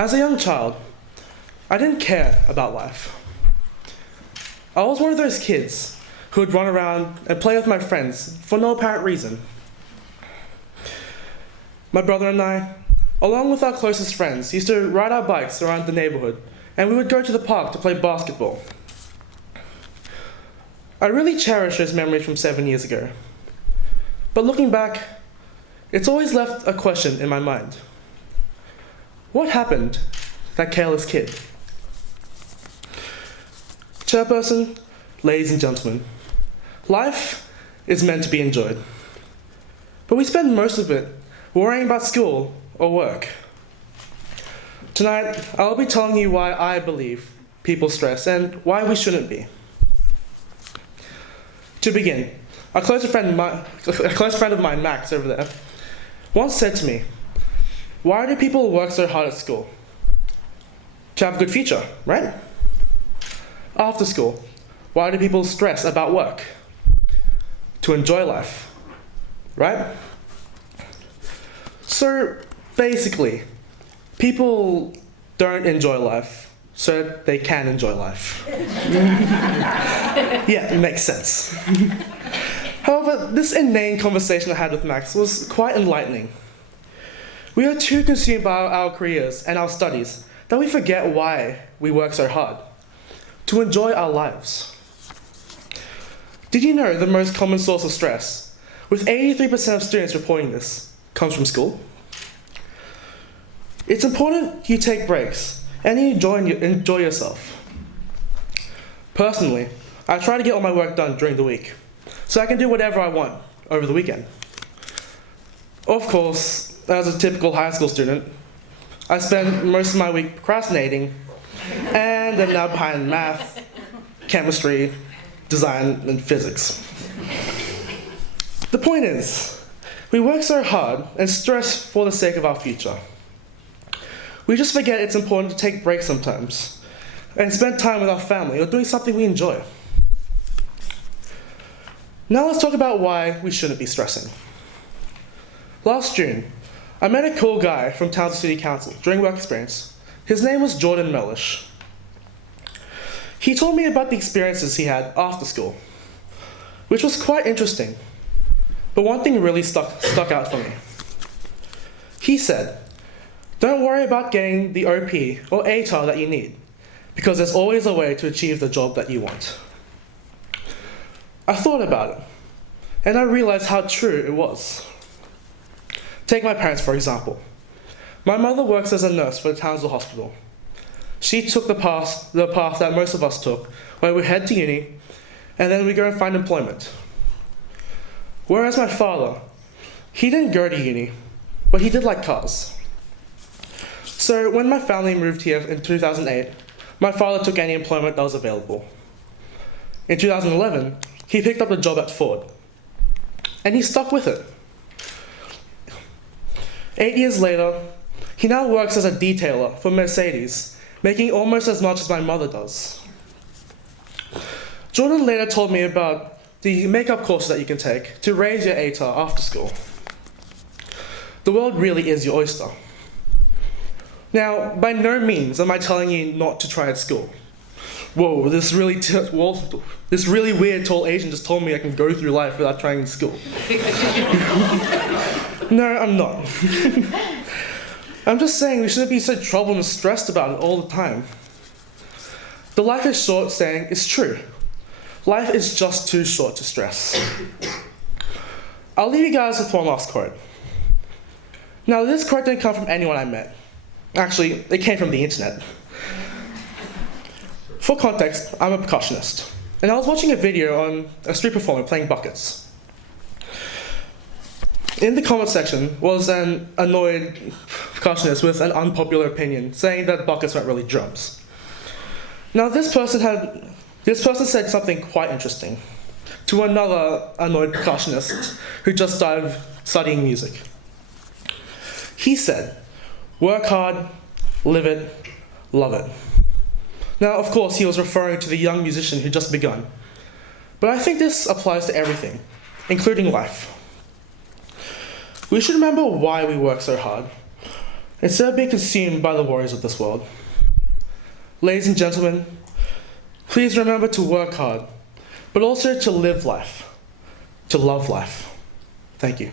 As a young child, I didn't care about life. I was one of those kids who would run around and play with my friends for no apparent reason. My brother and I, along with our closest friends, used to ride our bikes around the neighborhood, and we would go to the park to play basketball. I really cherish those memories from 7 years ago. But looking back, it's always left a question in my mind. What happened to that careless kid? Chairperson, ladies and gentlemen, life is meant to be enjoyed. But we spend most of it worrying about school or work. Tonight, I'll be telling you why I believe people stress and why we shouldn't be. To begin, a close friend of mine, Max, over there, once said to me, "Why do people work so hard at school? To have a good future, right? After school, why do people stress about work? To enjoy life, right?" So basically, people don't enjoy life so they can enjoy life. Yeah, it makes sense. However, this inane conversation I had with Max was quite enlightening. We are too consumed by our careers and our studies that we forget why we work so hard. To enjoy our lives. Did you know the most common source of stress, with 83% of students reporting this, comes from school? It's important you take breaks and you enjoy yourself. Personally, I try to get all my work done during the week, so I can do whatever I want over the weekend. Of course, as a typical high school student, I spend most of my week procrastinating, and I'm now behind in math, chemistry, design, and physics. The point is, we work so hard and stress for the sake of our future. We just forget it's important to take breaks sometimes and spend time with our family or doing something we enjoy. Now let's talk about why we shouldn't be stressing. Last June, I met a cool guy from Townsville City Council during work experience. His name was Jordan Mellish. He told me about the experiences he had after school, which was quite interesting. But one thing really stuck out for me. He said, "Don't worry about getting the OP or ATAR that you need, because there's always a way to achieve the job that you want." I thought about it, and I realized how true it was. Take my parents, for example. My mother works as a nurse for the Townsville Hospital. She took the path that most of us took, where we head to uni, and then we go and find employment. Whereas my father, he didn't go to uni, but he did like cars. So when my family moved here in 2008, my father took any employment that was available. In 2011, he picked up a job at Ford, and he stuck with it. 8 years later, he now works as a detailer for Mercedes, making almost as much as my mother does. Jordan later told me about the makeup courses that you can take to raise your ATAR after school. The world really is your oyster. Now, by no means am I telling you not to try at school. Whoa, this really weird tall Asian just told me I can go through life without trying in school. No, I'm not. I'm just saying we shouldn't be so troubled and stressed about it all the time. The life is short saying is true. Life is just too short to stress. I'll leave you guys with one last quote. Now, this quote didn't come from anyone I met. Actually, it came from the internet. For context, I'm a percussionist, and I was watching a video on a street performer playing buckets. In the comment section was an annoyed percussionist with an unpopular opinion, saying that buckets weren't really drums. Now this person said something quite interesting to another annoyed percussionist who just started studying music. He said, "Work hard, live it, love it." Now, of course, he was referring to the young musician who just begun. But I think this applies to everything, including life. We should remember why we work so hard, instead of being consumed by the worries of this world. Ladies and gentlemen, please remember to work hard, but also to live life, to love life. Thank you.